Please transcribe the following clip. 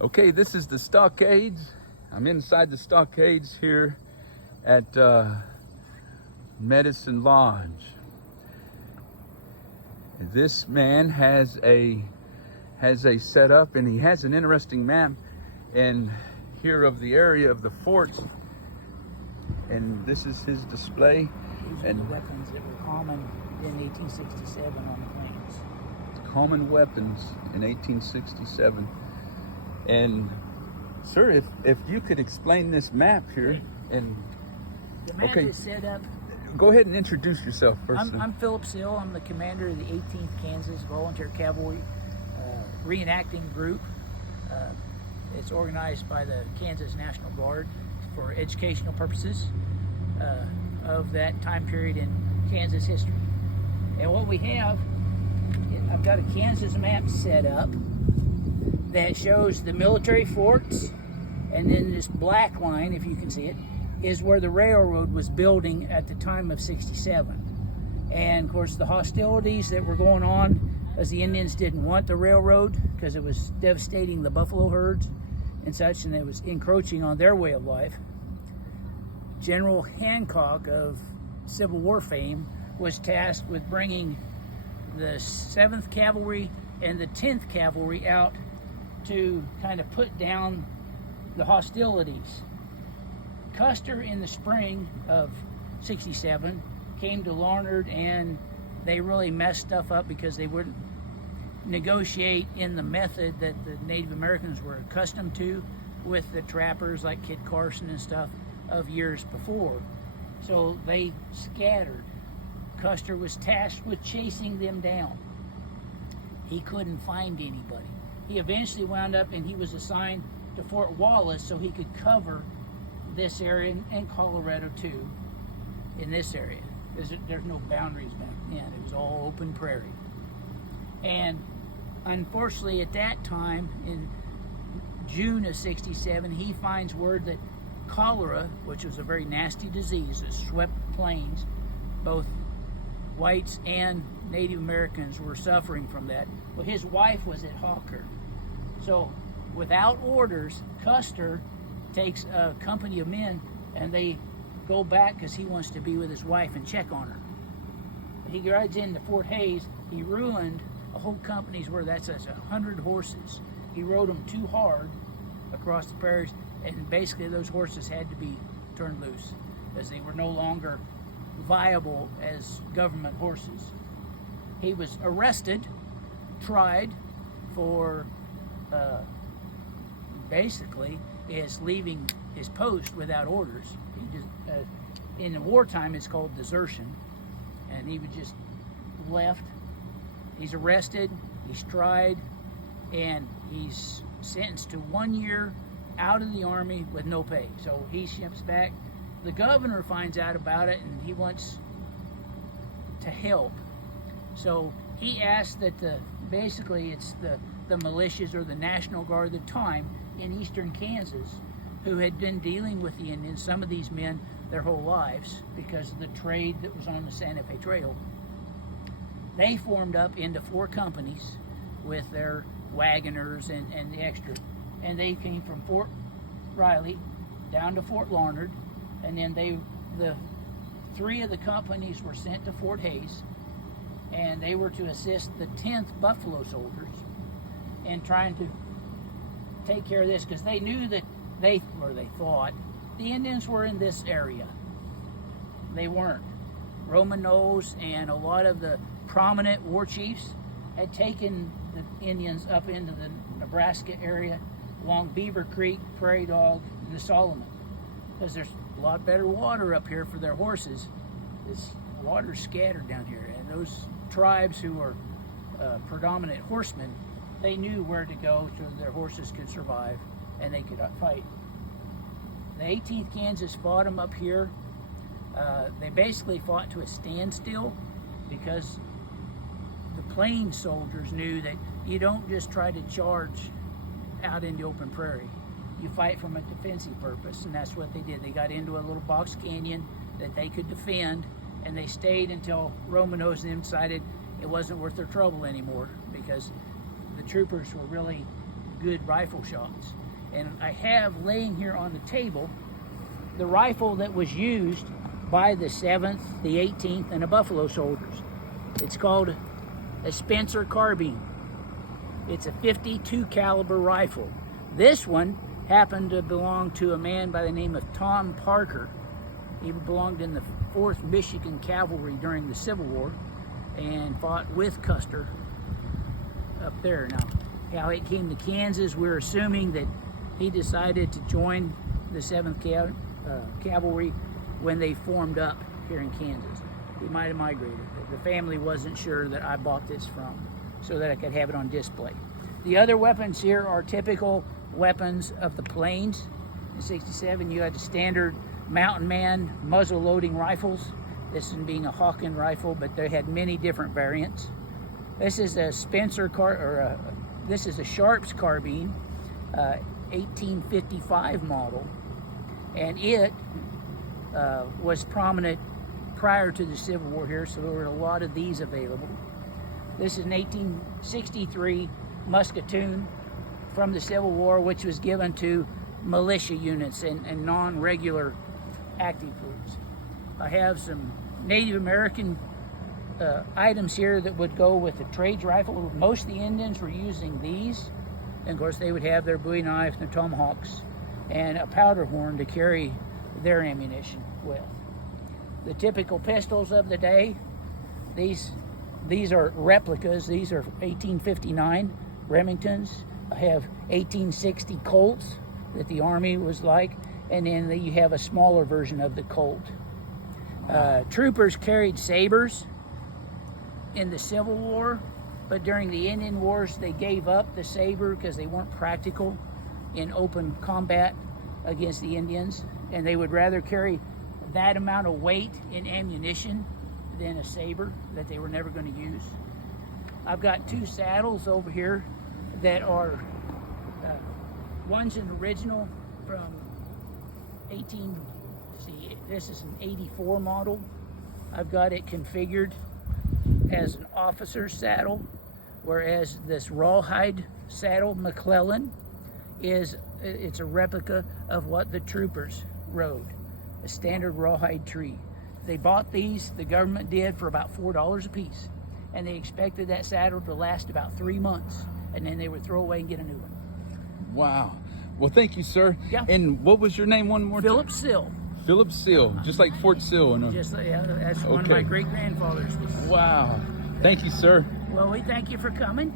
Okay, this is the stockades. I'm inside the stockades here at Medicine Lodge. This man has a setup, and he has an interesting map and here of the area of the fort. And this is his display. These are the weapons that were common in 1867 on the plains. Common weapons in 1867. And sir, if you could explain this map here. And the map is set up. Go ahead and introduce yourself first. I'm Philip Sill. I'm the commander of the 18th Kansas Volunteer Cavalry Reenacting Group. It's organized by the Kansas National Guard for educational purposes of that time period in Kansas history. And what we have, I've got a Kansas map set up that shows the military forts, and then this black line, if you can see it, is where the railroad was building at the time of 67. And of course the hostilities that were going on, as the Indians didn't want the railroad because it was devastating the buffalo herds and such, and it was encroaching on their way of life. General Hancock of Civil War fame was tasked with bringing the 7th Cavalry and the 10th Cavalry out to kind of put down the hostilities. Custer in the spring of 67 came to Larned, and they really messed stuff up because they wouldn't negotiate in the method that the Native Americans were accustomed to with the trappers like Kit Carson and stuff of years before. So they scattered. Custer was tasked with chasing them down. He couldn't find anybody. He eventually wound up, and he was assigned to Fort Wallace so he could cover this area, and Colorado too, in this area. There's no boundaries back then. It was all open prairie. And unfortunately at that time, in June of 67, he finds word that cholera, which was a very nasty disease that swept the plains, both whites and Native Americans were suffering from that. Well, his wife was at Hawker. So without orders, Custer takes a company of men, and they go back because he wants to be with his wife and check on her. He rides into Fort Hays. He ruined a whole company's worth. That's 100 horses. He rode them too hard across the prairies, and basically those horses had to be turned loose because they were no longer viable as government horses. He was arrested, tried for basically is leaving his post without orders. He just, in the wartime, it's called desertion, and he was just left. He's arrested, he's tried, and he's sentenced to 1 year out of the Army with no pay. So he ships back. The governor finds out about it, and he wants to help. So he asked that basically it's the militias or the National Guard at the time in eastern Kansas, who had been dealing with the Indians, some of these men, their whole lives because of the trade that was on the Santa Fe Trail. They formed up into 4 companies with their wagoners and the extra. And they came from Fort Riley down to Fort Larned, and then the 3 of the companies were sent to Fort Hays, and they were to assist the 10th Buffalo Soldiers in trying to take care of this, because they knew that they thought the Indians were in this area. They weren't. Romanos and a lot of the prominent war chiefs had taken the Indians up into the Nebraska area along Beaver Creek, Prairie Dog, and the Solomon, because there's a lot better water up here for their horses. This water's scattered down here, and those tribes who are predominant horsemen, they knew where to go so their horses could survive and they could fight. The 18th Kansas fought them up here. They basically fought to a standstill because the plain soldiers knew that you don't just try to charge out in the open prairie. You fight from a defensive purpose, and that's what they did. They got into a little box canyon that they could defend, and they stayed until Romanos and them decided it wasn't worth their trouble anymore, because the troopers were really good rifle shots. And I have laying here on the table the rifle that was used by the 7th, the 18th, and the Buffalo Soldiers. It's called a Spencer carbine. It's a 52 caliber rifle. This one happened to belong to a man by the name of Tom Parker. He belonged in the 4th Michigan Cavalry during the Civil War and fought with Custer up there. Now, how it came to Kansas, we're assuming that he decided to join the 7th Cavalry when they formed up here in Kansas. He might have migrated. The family wasn't sure that I bought this from, so that I could have it on display. The other weapons here are typical weapons of the plains. In 67, you had the standard Mountain Man muzzle loading rifles. This one being a Hawken rifle, but they had many different variants. This is a this is a Sharps carbine, 1855 model, and it was prominent prior to the Civil War here, so there were a lot of these available. This is an 1863 musketoon from the Civil War, which was given to militia units and non-regular active groups. I have some Native American items here that would go with the trades rifle. Most of the Indians were using these, and of course they would have their Bowie knife and their tomahawks and a powder horn to carry their ammunition with. The typical pistols of the day, these are replicas. These are 1859 Remingtons. I have 1860 Colts that the Army was like, and then you have a smaller version of the Colt. Troopers carried sabers in the Civil War, but during the Indian Wars they gave up the saber because they weren't practical in open combat against the Indians, and they would rather carry that amount of weight in ammunition than a saber that they were never going to use. I've got 2 saddles over here that are, one's an original from this is an 84 model. I've got it configured as an officer's saddle, whereas this rawhide saddle, McClellan, it's a replica of what the troopers rode, a standard rawhide tree. They bought these, the government did, for about $4 a piece, and they expected that saddle to last about 3 months, and then they would throw away and get a new one. Wow. Well, thank you, sir. Yeah. And what was your name one more time? Philip Sill. Philip Sill, just like Fort Sill. That's one of my great-grandfathers. Wow. Thank you, sir. Well, we thank you for coming.